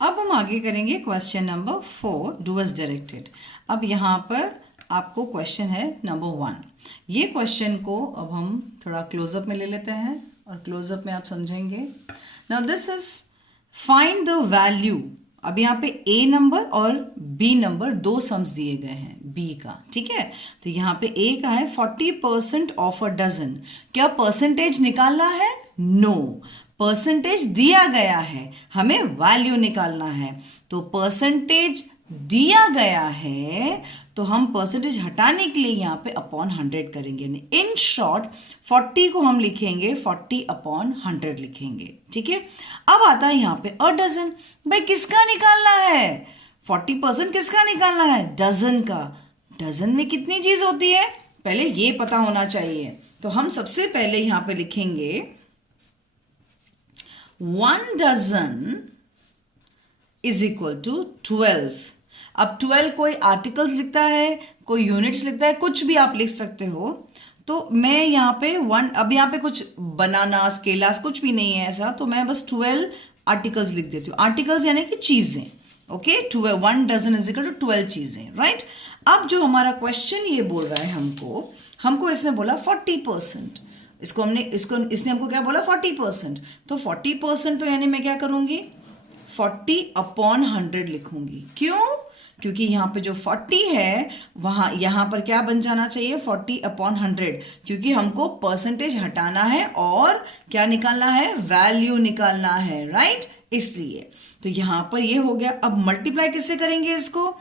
अब हम आगे करेंगे question number 4, do as directed. अब यहाँ पर आपको क्वेश्चन है नंबर 1। ये क्वेश्चन को अब हम थोड़ा क्लोजअप में ले लेते हैं और क्लोजअप में आप समझेंगे। Now this is find the value. अब यहाँ पे ए नंबर और बी नंबर दो सम्स दिए गए हैं बी का, ठीक है। तो यहाँ पे ए का है 40% ऑफ अ डजन। क्या परसेंटेज निकालना है? नो, परसेंटेज दिया गया है, हमें वैल्यू निकालना है। तो परसेंटेज दिया गया है तो हम परसेंटेज हटाने के लिए यहाँ पे अपॉन 100 करेंगे। इन शॉर्ट 40 को हम लिखेंगे 40/100 लिखेंगे, ठीक है। अब आता है यहाँ पे अ डजन। भाई किसका निकालना है? 40% किसका निकालना है? डजन का। डजन में कितनी चीज होती है पहले ये पता होना चाहिए। तो हम सबसे पहले यहाँ पे लिखेंगे 1 डजन इज इक्वल टू 12। अब 12 कोई आर्टिकल्स लिखता है, कोई यूनिट्स लिखता है, कुछ भी आप लिख सकते हो। तो मैं यहाँ पे 1, अब यहाँ पे कुछ बनानास केलास कुछ भी नहीं है ऐसा, तो मैं बस 12 आर्टिकल्स लिख देती हूँ। आर्टिकल्स यानी कि चीजें, okay. 1 dozen is equal to 12 चीजें, राइट। अब जो हमारा क्वेश्चन ये बोल रहा है हमको इसने बोला 40%। इसने हमको क्या बोला? 40%। तो 40% तो यानी मैं क्या करूंगी? 40/100 लिखूंगी। क्यों? क्योंकि यहाँ पे जो 40 है वहां यहाँ पर क्या बन जाना चाहिए? 40/100, क्योंकि हमको परसेंटेज हटाना है और क्या निकालना है? वैल्यू निकालना है, राइट। इसलिए तो यहाँ पर ये हो गया। अब मल्टीप्लाई किससे करेंगे इसको?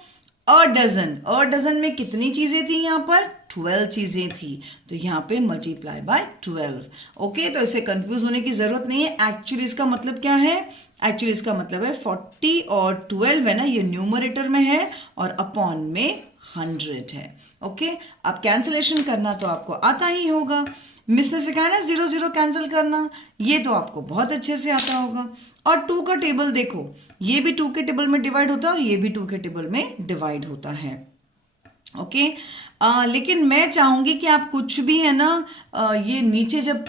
अ डजन में कितनी चीजें थी? यहाँ पर 12 चीजें थी, तो यहाँ पे मल्टीप्लाई बाय 12। ओके, तो इसे कंफ्यूज होने की जरूरत नहीं है। एक्चुअली इसका मतलब क्या है? एक्चुअली इसका मतलब है 40 और 12 है ना, ये न्यूमरेटर में है और अपॉन में 100 है। ओके, अब कैंसिलेशन करना तो आपको आता ही होगा। मिस ने सिखाया ना 0 0 कैंसिल करना, ये तो आपको बहुत अच्छे से आता होगा। और 2 का टेबल देखो, ये भी 2 के टेबल में डिवाइड होता है और ये भी 2 के टेबल में डिवाइड होता है। ओके, लेकिन मैं चाहूंगी कि आप कुछ भी है ना, ये नीचे जब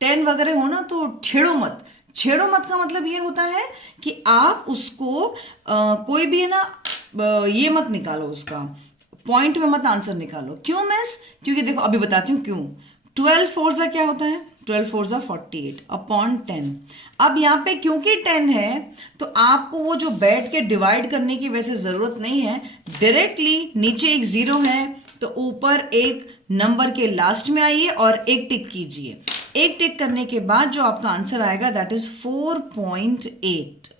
10 वगैरह हो ना तो छेड़ो मत। छेड़ो मत का मतलब ये होता है कि आप उसको कोई भी है ना ये मत निकालो, उसका पॉइंट में मत आंसर निकालो। क्यों मिस? क्योंकि देखो अभी बताती हूँ क्यों। 12 4 क्या होता है? 12 4 48 अपॉन 10। अब यहाँ पे क्योंकि 10 है तो आपको वो जो बैठ के डिवाइड करने की वैसे जरूरत नहीं है। डायरेक्टली नीचे एक 0 है तो ऊपर एक नंबर के लास्ट में आइए और एक टिक कीजिए। एक टिक करने के बाद जो आपका आंसर आएगा दैट इज 4.8।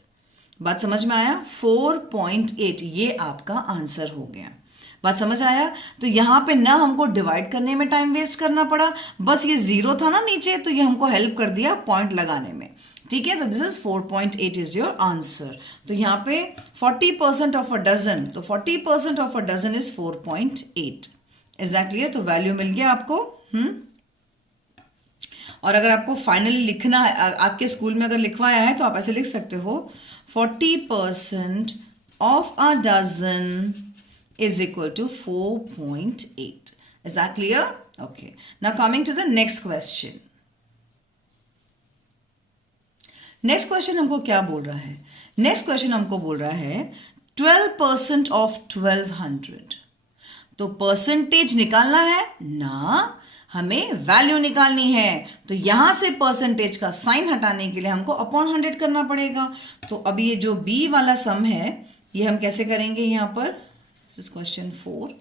बात समझ में आया? 4.8 ये आपका आंसर हो गया। बात समझ आया? तो यहां पे ना हमको डिवाइड करने में टाइम वेस्ट करना पड़ा, बस ये 0 था ना नीचे तो ये हमको हेल्प कर दिया पॉइंट लगाने में, ठीक है। तो this is 4.8 is your answer. तो यहाँ पे 40% ऑफ अ डजन, तो 40% of a dozen is 4.8। Exactly है, तो वैल्यू मिल गया आपको। और अगर आपको फाइनली लिखना है, आपके स्कूल में अगर लिखवाया है तो आप ऐसे लिख सकते हो 40% of a dozen is equal to 4.8. Is that clear? Okay. Now coming to the next question. Next question हमको क्या बोल रहा है? Next question हमको बोल रहा है 12% of 1200. तो परसेंटेज निकालना है ना, हमें वैल्यू निकालनी है। तो यहां से परसेंटेज का साइन हटाने के लिए हमको अपॉन 100 करना पड़ेगा। तो अब ये जो बी वाला सम है ये हम कैसे करेंगे? यहाँ पर दिस इज क्वेश्चन 4।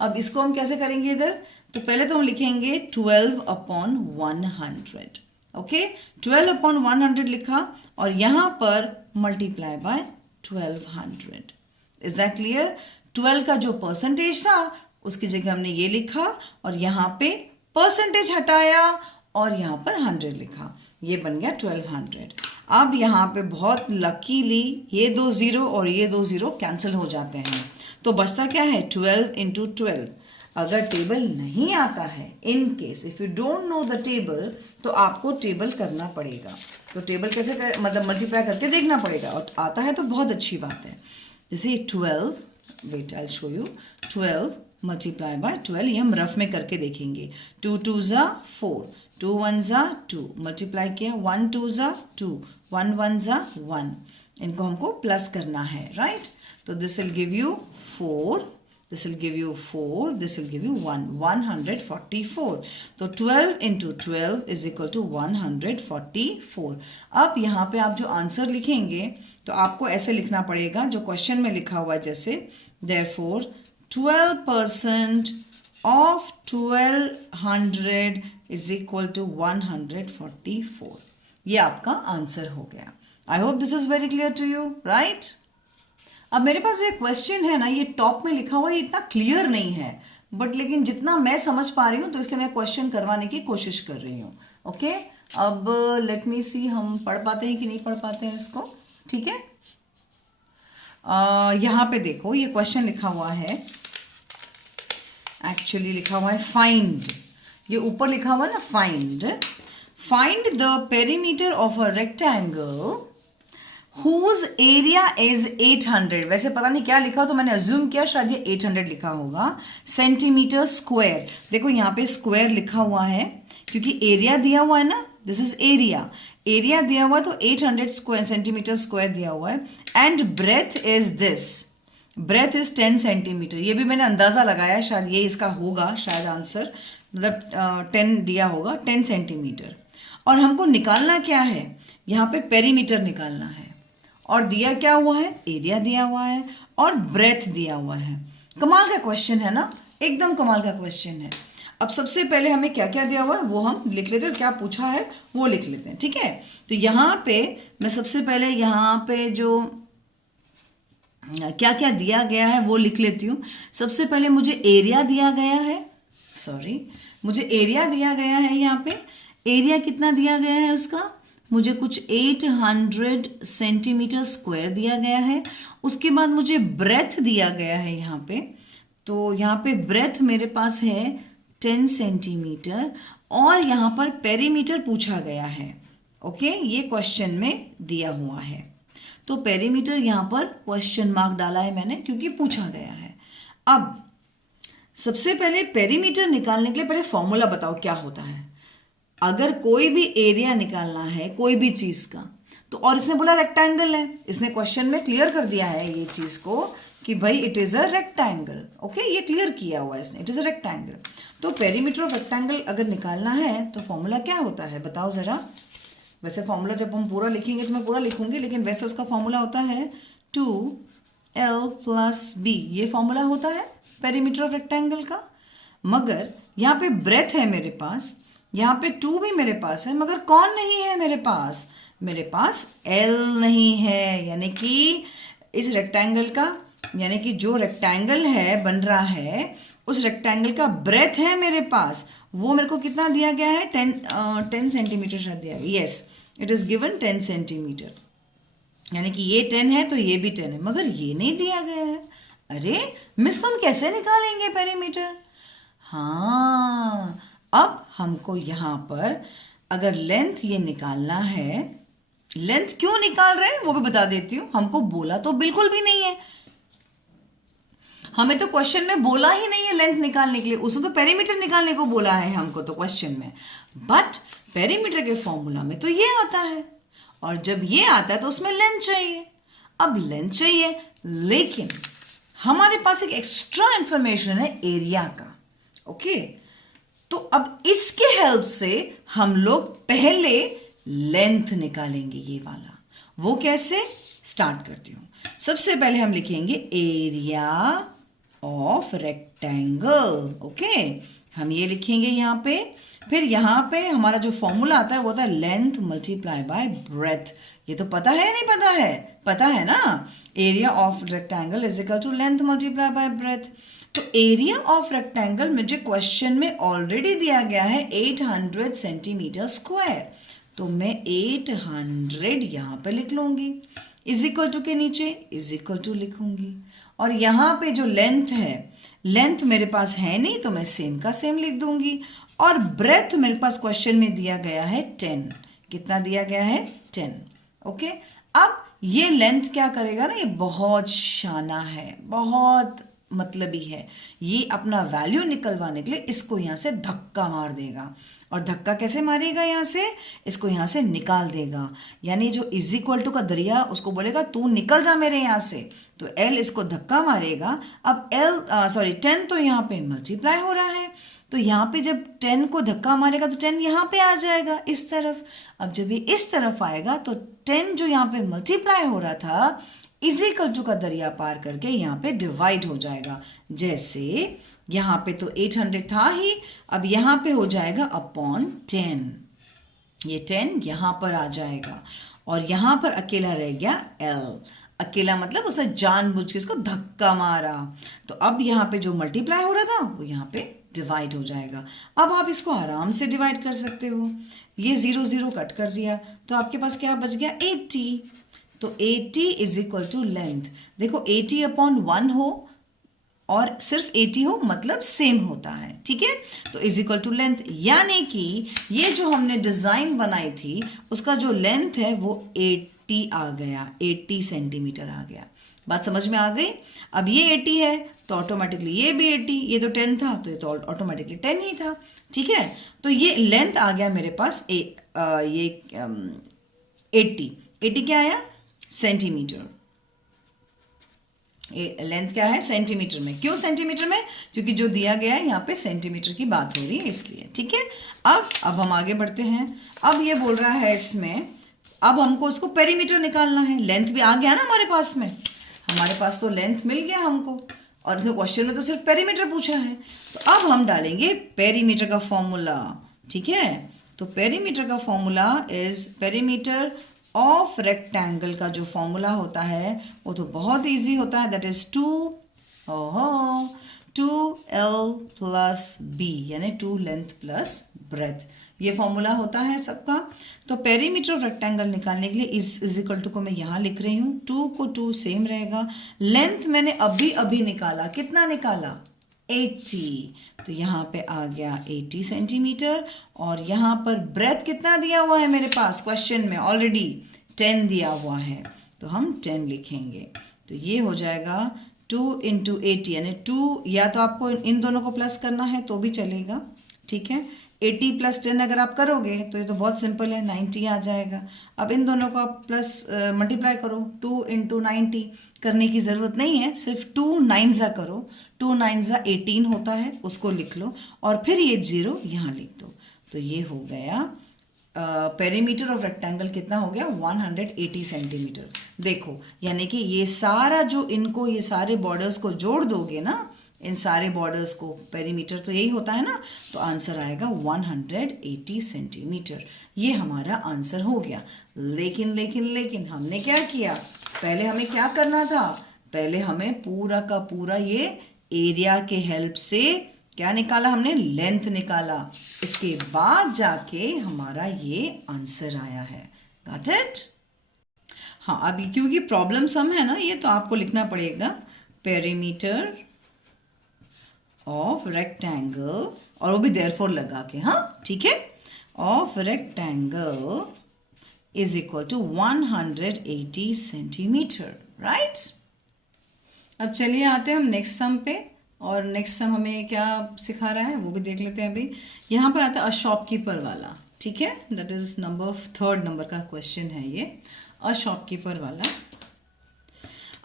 अब इसको हम कैसे करेंगे इधर? तो पहले तो हम लिखेंगे 12/100। ओके, 12/100 लिखा और यहां पर multiply by 1200। Is that clear? 12 का जो परसेंटेज था उसकी जगह हमने ये लिखा और यहां पे परसेंटेज हटाया और यहां पर 100 लिखा, ये बन गया 1200। अब यहां पे बहुत लकीली ये 2 0 और ये 2 0 कैंसिल हो जाते हैं, तो बचता क्या है? 12 × 12। अगर टेबल नहीं आता है, in case if you don't know the table, तो आपको टेबल करना पड़ेगा। तो टेबल कैसे मतलब मल्टीप्लाई करके देखना पड़ेगा, और आता है तो बहुत अच्छी बात है। जैसे 12, wait I show you, 12 multiply by 12, ये हम रफ में करके देखेंगे। 2 2 ज़ा 4, 2 1 ज़ा 2, मल्टीप्लाई किया 1 2 ज़ा 2, 1 1 ज़ा 1, इनको हमको प्लस करना है, राइट? तो this will give you 4, this will give you 4, this will give you 1, 144. तो 12 इंटू 12 इज इक्वल टू 144. अब यहाँ पे आप जो आंसर लिखेंगे तो आपको ऐसे लिखना पड़ेगा जो क्वेश्चन में लिखा हुआ है, जैसे therefore 12% of 1200 is equal to 144. ये आपका आंसर हो गया. I hope this is very clear to you, right? अब मेरे पास जो क्वेश्चन है ना, ये टॉप में लिखा हुआ है, ये इतना क्लियर नहीं है, बट लेकिन जितना मैं समझ पा रही हूँ तो इसलिए मैं क्वेश्चन करवाने की कोशिश कर रही हूँ. ओके, अब लेट मी सी हम पढ़ पाते हैं कि नहीं पढ़ पाते हैं इसको. ठीक है, यहाँ पे देखो ये क्वेश्चन लिखा हुआ है, एक्चुअली लिखा हुआ है फाइंड. ये ऊपर लिखा हुआ है ना, find the perimeter of a rectangle whose area is 800. वैसे पता नहीं क्या लिखा, तो मैंने अज्यूम किया शायद ये 800 लिखा होगा, सेंटीमीटर स्क्वायर. देखो यहाँ पे स्क्वायर लिखा हुआ है क्योंकि एरिया दिया हुआ है ना, दिस इज एरिया दिया हुआ है, तो 800 स्क्वायर सेंटीमीटर स्क्वायर दिया हुआ है. And breadth is this, breadth is 10 centimetre. ये भी मैंने अंदाजा लगाया, शायद ये इसका होगा, शायद आंसर मतलब 10 दिया होगा, 10 सेंटीमीटर. और हमको निकालना क्या है, यहाँ पे पेरीमीटर निकालना है, और दिया क्या हुआ है, एरिया दिया हुआ है और ब्रेथ दिया हुआ है. कमाल का क्वेश्चन है ना, एकदम कमाल का क्वेश्चन है. अब सबसे पहले हमें क्या क्या दिया हुआ है वो हम लिख लेते हैं, क्या पूछा है वो लिख लेते हैं. ठीक है, तो यहाँ पे मैं सबसे पहले यहाँ पे जो क्या क्या दिया गया है वो लिख लेती हूँ. सबसे पहले मुझे एरिया दिया गया है, मुझे एरिया दिया गया है. यहाँ पे एरिया कितना दिया गया है उसका, मुझे कुछ 800 सेंटीमीटर स्क्वायर दिया गया है. उसके बाद मुझे ब्रेथ दिया गया है यहाँ पे, तो यहाँ पे ब्रेथ मेरे पास है 10 सेंटीमीटर, और यहाँ पर पेरीमीटर पूछा गया है. ओके, ये क्वेश्चन में दिया हुआ है, तो पेरीमीटर यहाँ पर क्वेश्चन मार्क डाला है मैंने क्योंकि पूछा गया है. अब सबसे पहले पेरीमीटर निकालने के लिए पहले फॉर्मूला बताओ क्या होता है. अगर कोई भी एरिया निकालना है कोई भी चीज का, तो और इसने बोला रेक्टेंगल है, इसने क्वेश्चन में क्लियर कर दिया है ये चीज को कि भाई it is a rectangle. Okay, ये क्लियर किया हुआ है इसने, इट इज अ रेक्टेंगल. तो पेरीमीटर ऑफ रेक्टेंगल अगर निकालना है तो फॉर्मूला क्या होता है बताओ जरा. वैसे फॉर्मूला जब हम पूरा लिखेंगे तो मैं पूरा लिखूंगी, लेकिन वैसे उसका फॉर्मूला होता है 2l + b. ये फॉर्मूला होता है पेरीमीटर ऑफ रेक्टेंगल का. मगर यहाँ पे ब्रेथ है मेरे पास, यहाँ पे 2 भी मेरे पास है, मगर कौन नहीं है मेरे पास L नहीं है. यानी कि इस रेक्टेंगल का, यानी कि जो रेक्टेंगल है बन रहा है उस रेक्टेंगल का ब्रेथ है मेरे पास, वो मेरे को कितना दिया गया है, 10 सेंटीमीटर शायद दिया गया. Yes, it is given 10 centimetre. यानी कि ये 10 है तो ये भी 10 है, मगर ये नहीं दिया गया है. अरे मिस, हम कैसे निकालेंगे पेरीमीटर. हाँ, अब हमको यहाँ पर अगर लेंथ ये निकालना है, लेंथ क्यों निकाल रहे हैं वो भी बता देती हूँ. हमको बोला तो बिल्कुल भी नहीं है, हमें तो क्वेश्चन में बोला ही नहीं है लेंथ निकालने के लिए, उसने तो पेरीमीटर निकालने को बोला है हमको तो क्वेश्चन में. बट पेरीमीटर के फॉर्मूला में तो ये आता है, और जब ये आता है तो उसमें लेंथ चाहिए. अब लेंथ चाहिए, लेकिन हमारे पास एक एक्स्ट्रा इंफॉर्मेशन है एरिया का. ओके, तो अब इसके हेल्प से हम लोग पहले लेंथ निकालेंगे, ये वाला. वो कैसे, स्टार्ट करती हूं. सबसे पहले हम लिखेंगे एरिया ऑफ रेक्टेंगल. ओके, हम ये लिखेंगे यहाँ पे. फिर यहाँ पे हमारा जो फॉर्मूला आता है वो होता है लेंथ मल्टीप्लाई बाय ब्रेथ. ये तो पता है नहीं पता है, पता है ना. Area of rectangle is equal to length multiply by breadth. तो एरिया ऑफ रेक्टेंगल मुझे क्वेश्चन में ऑलरेडी दिया गया है 800 सेंटीमीटर स्क्वायर, तो मैं 800 यहाँ पे लिख लूंगी, इज इक्वल टू के नीचे इज इक्वल टू लिखूंगी. और यहाँ पे जो लेंथ है, लेंथ मेरे पास है नहीं तो मैं सेम का सेम लिख दूंगी. और ब्रेथ मेरे पास क्वेश्चन में दिया गया है 10. कितना दिया गया है, 10. ओके, अब ये लेंथ क्या करेगा ना, ये बहुत शाना है, बहुत मतलबी है, ये अपना वैल्यू निकलवाने के लिए इसको यहाँ से धक्का मार देगा। और धक्का कैसे मारेगा? यहाँ से इसको यहाँ से निकाल देगा, यानी जो इज इक्वल टू का दरिया उसको बोलेगा तू निकल जा मेरे यहाँ से, तो एल इसको धक्का मारेगा। अब 10 तो यहाँ पे मल्टीप्लाई हो रहा है, तो यहाँ पे जब 10 को धक्का मारेगा तो 10 यहाँ पे आ जाएगा इस तरफ। अब जब ये इस तरफ आएगा तो 10 जो यहाँ पे मल्टीप्लाई हो रहा था इज इक्वल टू का दरिया पार करके यहाँ पे डिवाइड हो जाएगा। जैसे यहाँ पे तो 800 था ही, अब यहाँ पे हो जाएगा अपॉन 10, ये 10 यहाँ पर आ जाएगा और यहाँ पर अकेला रह गया L। अकेला मतलब उसने जानबूझ के इसको धक्का मारा, तो अब यहाँ पे जो मल्टीप्लाई हो रहा था वो यहाँ पे डिवाइड हो जाएगा। अब आप इसको आराम से डिवाइड कर सकते हो, ये 0 0 कट कर दिया तो आपके पास क्या बच गया? 80। तो 80 इज इक्वल टू लेंथ, देखो 80 अपॉन 1 हो और सिर्फ 80 हो मतलब सेम होता है, ठीक है। तो इज इक्वल टू लेंथ, यानी कि ये जो हमने डिजाइन बनाई थी उसका जो लेंथ है वो 80 आ गया, 80 सेंटीमीटर आ गया। बात समझ में आ गई? अब ये 80 है तो ऑटोमेटिकली ये भी 80, ये तो 10 था तो ये तो ऑटोमेटिकली 10 ही था, ठीक है। तो ये लेंथ आ गया मेरे पास ये 80 क्या आया? सेंटीमीटर। लेंथ क्या है? सेंटीमीटर में। क्यों सेंटीमीटर में? क्योंकि जो दिया गया है यहाँ पे सेंटीमीटर की बात हो रही है इसलिए, ठीक है। अब हम आगे बढ़ते हैं। अब ये बोल रहा है इसमें, अब हमको इसको पेरीमीटर निकालना है। लेंथ भी आ गया ना हमारे पास में, हमारे पास तो लेंथ मिल गया हमको, और क्वेश्चन में तो सिर्फ पेरीमीटर पूछा है। तो अब हम डालेंगे पेरीमीटर का फॉर्मूला, ठीक है। तो पेरीमीटर का formula is perimeter of rectangle का जो फॉर्मूला होता है वो तो बहुत इजी होता है, that is 2L plus B, यानी 2 लेंथ प्लस ब्रेथ, ये फॉर्मूला होता है सबका। तो पेरीमीटर ऑफ रेक्टेंगल निकालने के लिए इज इक्वल टू को मैं यहाँ लिख रही हूँ, 2 को 2 सेम रहेगा। लेंथ मैंने अभी निकाला, कितना निकाला? 80, तो यहाँ पे आ गया 80 सेंटीमीटर। और यहाँ पर ब्रेथ कितना दिया हुआ है मेरे पास क्वेश्चन में? ऑलरेडी 10 दिया हुआ है, तो हम 10 लिखेंगे। तो ये हो जाएगा 2 इंटू 80, यानी 2, या तो आपको इन दोनों को प्लस करना है तो भी चलेगा, ठीक है। 80 प्लस 10 अगर आप करोगे तो ये तो बहुत सिंपल है, 90 आ जाएगा। अब इन दोनों को आप प्लस मल्टीप्लाई करो, 2 इंटू 90 करने की ज़रूरत नहीं है, सिर्फ 2 9 करो, 2 9 18 होता है, उसको लिख लो और फिर ये 0 यहाँ लिख दो। तो ये हो गया पेरीमीटर ऑफ रेक्टेंगल कितना हो गया? 180 सेंटीमीटर। देखो, यानी कि ये सारा जो इनको, ये सारे बॉर्डर्स को जोड़ दोगे ना, इन सारे बॉर्डर्स को, पेरीमीटर तो यही होता है ना, तो आंसर आएगा 180 सेंटीमीटर। ये हमारा आंसर हो गया। लेकिन हमने क्या किया? पहले हमें क्या करना था? पहले हमें पूरा का पूरा ये एरिया के हेल्प से क्या निकाला हमने? लेंथ निकाला। इसके बाद जाके हमारा ये आंसर आया है। Got it? हाँ, अभी क्योंकि प्रॉब्लम सम है ना ये, तो आपको लिखना पड़ेगा पेरीमीटर ऑफ रेक्टेंगल, और वो भी देयरफॉर लगा के, हाँ ठीक है, of rectangle is equal to 180 centimetre, right. अब चलिए आते हैं हम नेक्स्ट सम पे, और नेक्स्ट सम हमें क्या सिखा रहा है वो भी देख लेते हैं। अभी यहाँ पर आता है अ शॉपकीपर वाला, ठीक है, दैट इज थर्ड नंबर का क्वेश्चन है ये, अ शॉपकीपर वाला।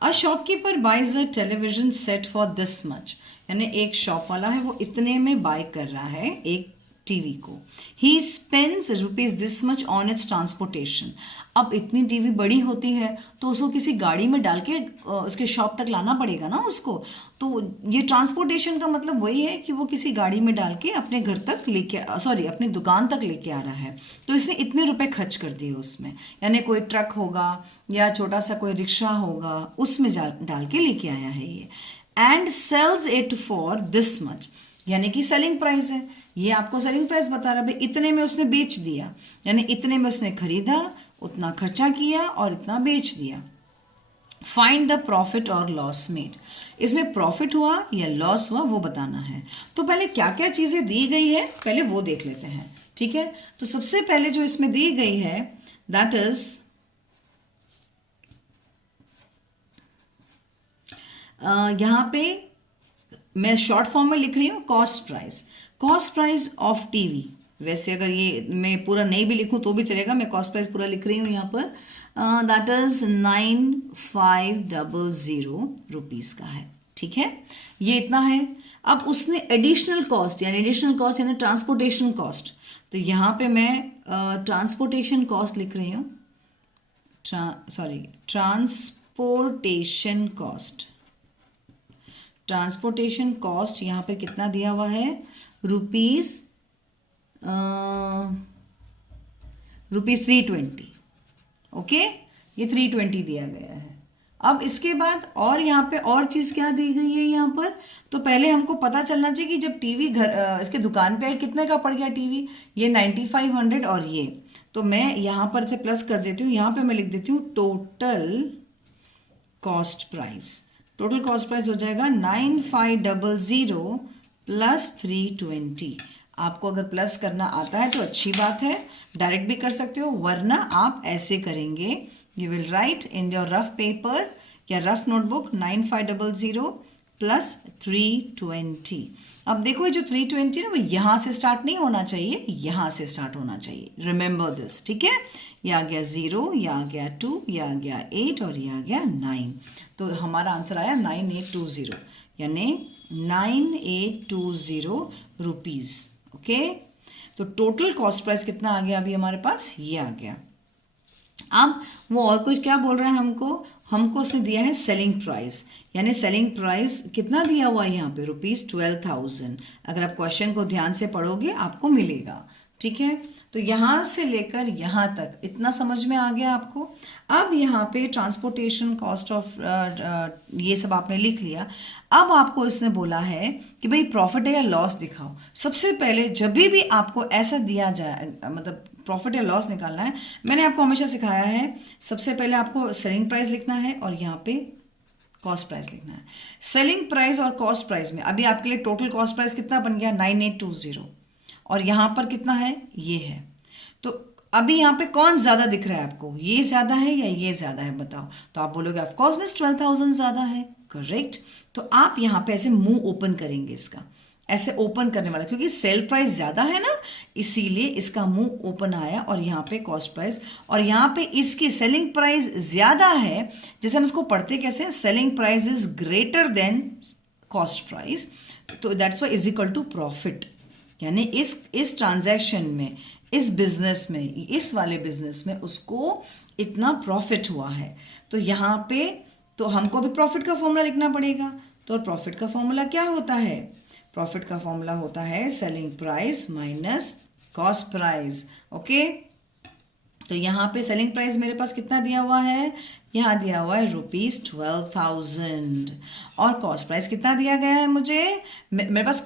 A shopkeeper buys a television set for this much, यानी एक शॉप वाला है वो इतने में बाय कर रहा है एक टीवी को। He spends rupees this much on it's transportation. अब इतनी टीवी बड़ी होती है तो उसको किसी गाड़ी में डाल के उसके शॉप तक लाना पड़ेगा ना उसको, तो ये ट्रांसपोर्टेशन का मतलब वही है कि वो किसी गाड़ी में डाल के अपने घर तक लेके, अपनी दुकान तक लेके आ रहा है। तो इसने इतने रुपए खर्च कर दिए उसमें, यानी कोई ट्रक होगा या छोटा सा कोई रिक्शा होगा उसमें डाल के लेके आया है ये। And sells it for this much, यानी कि सेलिंग प्राइस है, ये आपको सेलिंग प्राइस बता रहा है, भाई इतने में उसने बेच दिया, यानी इतने में उसने खरीदा, उतना खर्चा किया और इतना बेच दिया। फाइंड द प्रॉफिट और लॉस मेड, इसमें प्रॉफिट हुआ या लॉस हुआ वो बताना है। तो पहले क्या क्या चीजें दी गई है पहले वो देख लेते हैं, ठीक है। तो सबसे पहले जो इसमें दी गई है दैट इज यहाँ पे मैं शॉर्ट फॉर्म में लिख रही हूँ cost price. Cost price of TV, वैसे अगर ये मैं पूरा नहीं भी लिखूँ तो भी चलेगा, मैं कॉस्ट प्राइस पूरा लिख रही हूँ यहाँ पर। दैट इज 9500 रुपीज़ का है, ठीक है, ये इतना है। अब उसने एडिशनल कॉस्ट यानी ट्रांसपोर्टेशन कॉस्ट, तो यहाँ पे मैं ट्रांसपोर्टेशन कॉस्ट लिख रही हूँ, ट्रांसपोर्टेशन कॉस्ट। ट्रांसपोर्टेशन कॉस्ट यहाँ पे कितना दिया हुआ है, रुपीज़ 320। ओके, ये 320 दिया गया है। अब इसके बाद और यहाँ पे और चीज़ क्या दी गई है यहाँ पर, तो पहले हमको पता चलना चाहिए कि जब टीवी घर इसके दुकान पे कितने का पड़ गया टीवी, ये 9500 और ये, तो मैं यहाँ पर से प्लस कर देती हूँ, यहाँ पे मैं लिख देती हूँ total cost price. Total cost price हो जाएगा 9500 प्लस 320। आपको अगर प्लस करना आता है तो अच्छी बात है, डायरेक्ट भी कर सकते हो, वरना आप ऐसे करेंगे, you will write in your rough paper या रफ नोटबुक 9500 प्लस 320। अब देखो ये जो 320 ना वो यहाँ से स्टार्ट नहीं होना चाहिए, यहाँ से स्टार्ट होना चाहिए, रिमेंबर दिस, ठीक है। ये आ गया 0, ये आ गया 2, ये आ गया 8 और ये आ गया 9, तो हमारा आंसर आया 9820, यानी 9820 रुपीज़। ओके, तो टोटल कॉस्ट प्राइस कितना आ गया अभी हमारे पास, ये आ गया। अब वो और कुछ क्या बोल रहा है हमको उसने दिया है सेलिंग प्राइस, यानी सेलिंग प्राइस कितना दिया हुआ है यहाँ पे, ₹12,000। अगर आप क्वेश्चन को ध्यान से पढ़ोगे आपको मिलेगा, ठीक है। तो यहाँ से लेकर यहाँ तक इतना समझ में आ गया आपको। अब यहाँ पे ट्रांसपोर्टेशन कॉस्ट ऑफ ये सब आपने लिख लिया। अब आपको इसने बोला है कि भाई प्रॉफिट या लॉस दिखाओ। सबसे पहले जब भी आपको ऐसा दिया जाए, मतलब प्रॉफिट या लॉस निकालना है, मैंने आपको हमेशा सिखाया है, सबसे पहले आपको सेलिंग प्राइस लिखना है और यहाँ पे कॉस्ट प्राइस लिखना है। सेलिंग प्राइस और कॉस्ट प्राइस में अभी आपके लिए टोटल कॉस्ट प्राइस कितना बन गया, 9820, और यहाँ पर कितना है, ये है। तो अभी यहाँ पे कौन ज्यादा दिख रहा है आपको, ये ज्यादा है या ये ज्यादा है, बताओ। तो आप बोलोगे ऑफ कोर्स मिस 12,000 ज्यादा है, करेक्ट। तो आप यहाँ पे ऐसे मुंह ओपन करेंगे, इसका ऐसे ओपन करने वाला, क्योंकि सेल प्राइस ज्यादा है ना, इसीलिए इसका मुंह ओपन आया, और यहाँ पे कॉस्ट प्राइस, और यहाँ पे इसकी सेलिंग प्राइस ज्यादा है। जैसे हम इसको पढ़ते कैसे, selling price is greater than cost price, तो that's why is equal to profit. यानी इस ट्रांजैक्शन में, इस बिजनेस में, इस वाले बिजनेस में उसको इतना प्रॉफिट हुआ है। तो यहाँ पे तो हमको भी प्रॉफिट का फॉर्मूला लिखना पड़ेगा। तो प्रॉफिट का फॉर्मूला क्या होता है, प्रॉफिट का फॉर्मूला होता है selling price minus cost price. Okay, तो यहाँ पे सेलिंग प्राइस मेरे पास कितना दिया हुआ है, यहाँ दिया हुआ है ₹12,000, और कॉस्ट प्राइस कितना दिया गया है मुझे, मेरे पास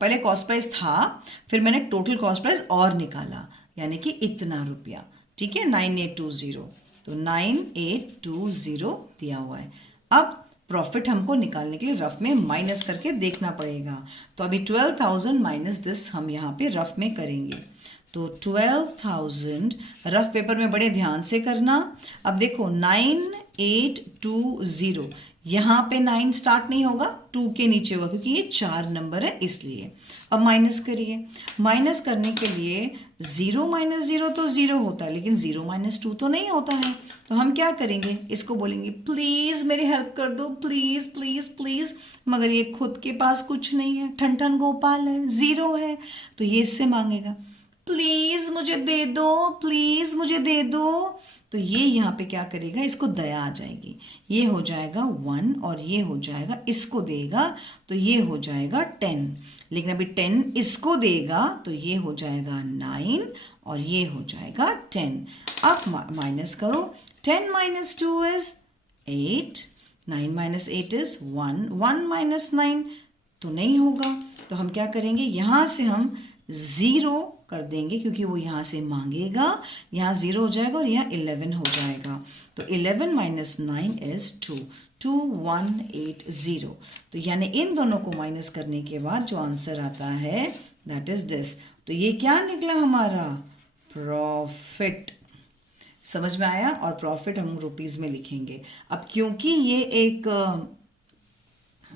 पहले कॉस्ट प्राइस था, फिर मैंने टोटल कॉस्ट प्राइस और निकाला, यानी कि इतना रुपया, ठीक है, 9820, तो 9820 दिया हुआ है। अब प्रॉफिट हमको निकालने के लिए रफ में माइनस करके देखना पड़ेगा। तो अभी 12,000 माइनस दिस हम यहाँ पे रफ में करेंगे। तो 12,000 रफ पेपर में बड़े ध्यान से करना। अब देखो 9820, यहाँ पे 9 स्टार्ट नहीं होगा, 2 के नीचे होगा, क्योंकि ये 4 नंबर है इसलिए। अब माइनस करिए, माइनस करने के लिए 0 माइनस 0 तो 0 होता है, लेकिन 0 माइनस 2 तो नहीं होता है। तो हम क्या करेंगे, इसको बोलेंगे प्लीज मेरी हेल्प कर दो, प्लीज प्लीज प्लीज, मगर ये खुद के पास कुछ नहीं है, ठन ठन गोपाल है, 0 है, तो ये इससे मांगेगा प्लीज मुझे दे दो, प्लीज मुझे दे दो। तो ये यहाँ पे क्या करेगा, इसको दया आ जाएगी, ये हो जाएगा 1 और ये हो जाएगा, इसको देगा तो ये हो जाएगा 10, लेकिन अभी 10 इसको देगा तो ये हो जाएगा 9 और ये हो जाएगा 10। अब माइनस करो, 10 minus 2 is 8, 9 minus 8 is 1, 1 minus 9 तो नहीं होगा। तो हम क्या करेंगे, यहाँ से हम 0 कर देंगे, क्योंकि वो यहाँ से मांगेगा, यहाँ 0 हो जाएगा और यहाँ 11 हो जाएगा। तो 11 माइनस 9 इज 2, 2180। तो यानी इन दोनों को माइनस करने के बाद जो आंसर आता है दैट इज दिस। तो ये क्या निकला हमारा, प्रॉफिट। समझ में आया, और प्रॉफिट हम रुपीज में लिखेंगे। अब क्योंकि ये एक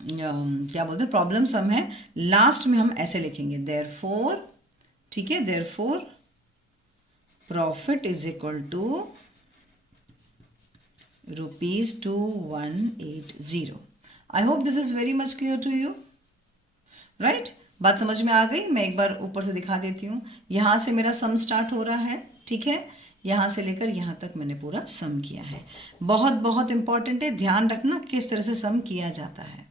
क्या बोलते हैं, प्रॉब्लम सम है, लास्ट में हम ऐसे लिखेंगे देयरफॉर, ठीक है, therefore profit is equal to ₹2180। I hope this is very much clear to you, right. बात समझ में आ गई। मैं एक बार ऊपर से दिखा देती हूँ। यहाँ से मेरा सम स्टार्ट हो रहा है, ठीक है, यहाँ से लेकर यहाँ तक मैंने पूरा सम किया है। बहुत बहुत इंपॉर्टेंट है, ध्यान रखना किस तरह से सम किया जाता है।